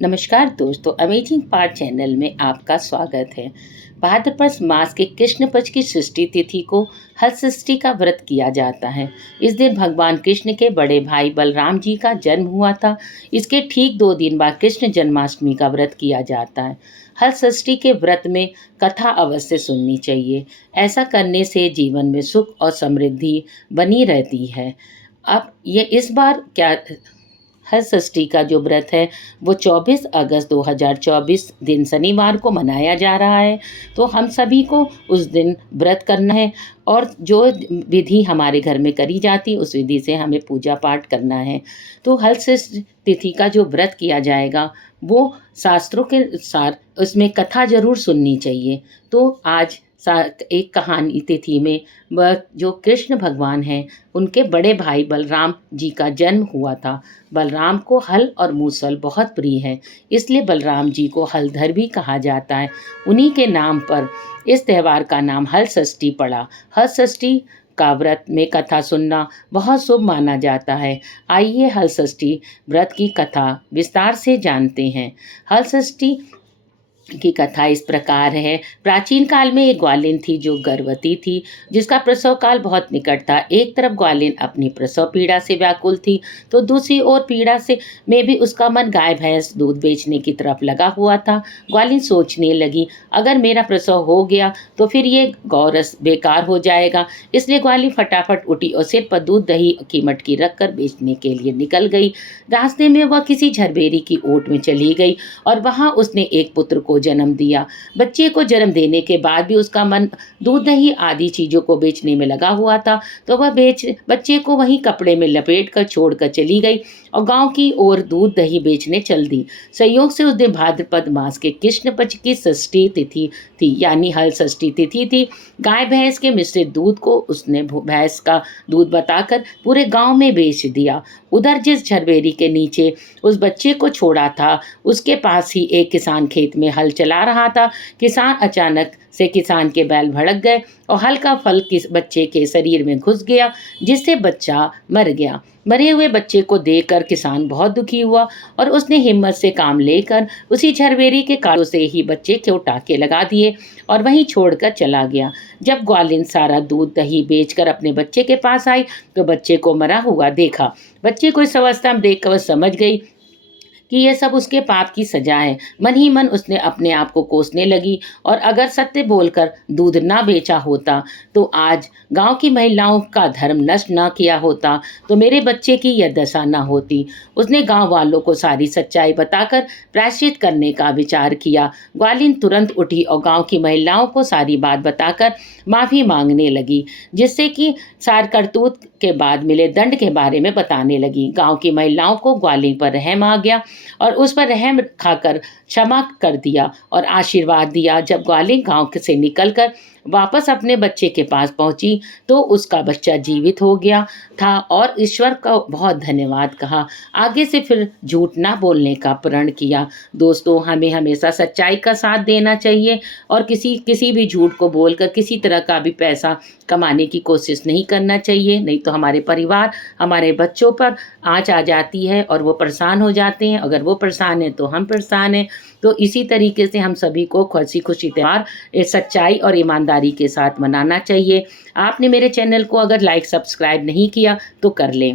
नमस्कार दोस्तों, amazing part channel में आपका स्वागत है। भाद्रपद मास के कृष्ण पक्ष की षष्ठी तिथि को हल षष्ठी का व्रत किया जाता है। इस दिन भगवान कृष्ण के बड़े भाई बलराम जी का जन्म हुआ था। इसके ठीक 2 दिन बाद कृष्ण जन्माष्टमी का व्रत किया जाता है। हल षष्ठी के व्रत में कथा अवश्य सुननी चाहिए। ऐसा करने से जीवन में सुख और समृद्धि बनी रहती है। अब ये इस बार क्या हर षष्ठी का जो व्रत है वो 24 अगस्त 2024 दिन शनिवार को मनाया जा रहा है। तो हम सभी को उस दिन व्रत करना है और जो विधि हमारे घर में करी जाती है उस विधि से हमें पूजा पाठ करना है। तो हल षष्ठी तिथि का जो व्रत किया जाएगा वो शास्त्रों के अनुसार उसमें कथा ज़रूर सुननी चाहिए। तो आज एक कहानी तिथि में वह जो कृष्ण भगवान हैं उनके बड़े भाई बलराम जी का जन्म हुआ था। बलराम को हल और मूसल बहुत प्रिय है, इसलिए बलराम जी को हलधर भी कहा जाता है। उन्हीं के नाम पर इस त्यौहार का नाम हल षष्ठी पड़ा। हल षष्ठी का व्रत में कथा सुनना बहुत शुभ माना जाता है। आइए हल षष्ठी व्रत की कथा विस्तार से जानते हैं। हल षष्ठी की कथा इस प्रकार है। प्राचीन काल में एक ग्वालिन थी जो गर्भवती थी, जिसका प्रसव काल बहुत निकट था। एक तरफ ग्वालिन अपनी प्रसव पीड़ा से व्याकुल थी, तो दूसरी ओर पीड़ा से में भी उसका मन गाय भैंस दूध बेचने की तरफ लगा हुआ था। ग्वालिन सोचने लगी, अगर मेरा प्रसव हो गया तो फिर ये गौरस बेकार हो जाएगा। इसलिए ग्वालिन फटाफट उठी और सिर पर दूध दही की मटकी रखकर बेचने के लिए निकल गई। रास्ते में वह किसी झरबेरी की ओट में चली गई और वहाँ उसने एक पुत्र को जन्म दिया। बच्चे को जन्म देने के बाद भी उसका मन दूध दही आदि चीज़ों को बेचने में लगा हुआ था, तो वह बच्चे को वहीं कपड़े में लपेट कर छोड़कर चली गई और गांव की ओर दूध दही बेचने चल दी। संयोग से उस दिन भाद्रपद मास के कृष्ण पक्ष की षष्ठी तिथि थी, यानी हल षष्ठी तिथि थी। गाय भैंस के मिश्रित दूध को उसने भैंस का दूध बताकर पूरे गांव में बेच दिया। उधर जिस झरबेरी के नीचे उस बच्चे को छोड़ा था, उसके पास ही एक किसान खेत में हल चला रहा था। अचानक से किसान के बैल भड़क गए और हल का फल किस बच्चे के शरीर में घुस गया, जिससे बच्चा मर गया। मरे हुए बच्चे को देखकर किसान बहुत दुखी हुआ और उसने हिम्मत से काम लेकर उसी झरबेरी के कांटों से ही बच्चे को टाके लगा दिए और वहीं छोड़कर चला गया। जब ग्वालिन सारा दूध दही बेचकर अपने बच्चे के पास आई तो बच्चे को मरा हुआ देखा। बच्चे को इस अवस्था में देखकर वह समझ गई कि यह सब उसके पाप की सजा है। मन ही मन उसने अपने आप को कोसने लगी और अगर सत्य बोलकर दूध ना बेचा होता तो आज गांव की महिलाओं का धर्म नष्ट ना किया होता तो मेरे बच्चे की यह दशा ना होती। उसने गांव वालों को सारी सच्चाई बताकर प्रायश्चित करने का विचार किया। ग्वालिन तुरंत उठी और गांव की महिलाओं को सारी बात बताकर माफ़ी मांगने लगी, जिससे कि सार करतूत के बाद मिले दंड के बारे में बताने लगी। गांव की महिलाओं को ग्वालिन पर रहम आ गया और उस पर रहम खाकर क्षमा कर दिया और आशीर्वाद दिया। जब ग्वालिन गांव से निकलकर वापस अपने बच्चे के पास पहुंची तो उसका बच्चा जीवित हो गया था और ईश्वर का बहुत धन्यवाद कहा। आगे से फिर झूठ ना बोलने का प्रण किया। दोस्तों, हमें हमेशा सच्चाई का साथ देना चाहिए और किसी भी झूठ को बोलकर किसी तरह का भी पैसा कमाने की कोशिश नहीं करना चाहिए, नहीं तो हमारे परिवार हमारे बच्चों पर आँच आ जाती है और वो परेशान हो जाते हैं। अगर वो परेशान हैं तो हम परेशान हैं। तो इसी तरीके से हम सभी को खुशी खुशी त्यौहार सच्चाई और ईमानदारी के साथ मनाना चाहिए। आपने मेरे चैनल को अगर लाइक सब्सक्राइब नहीं किया तो कर लें।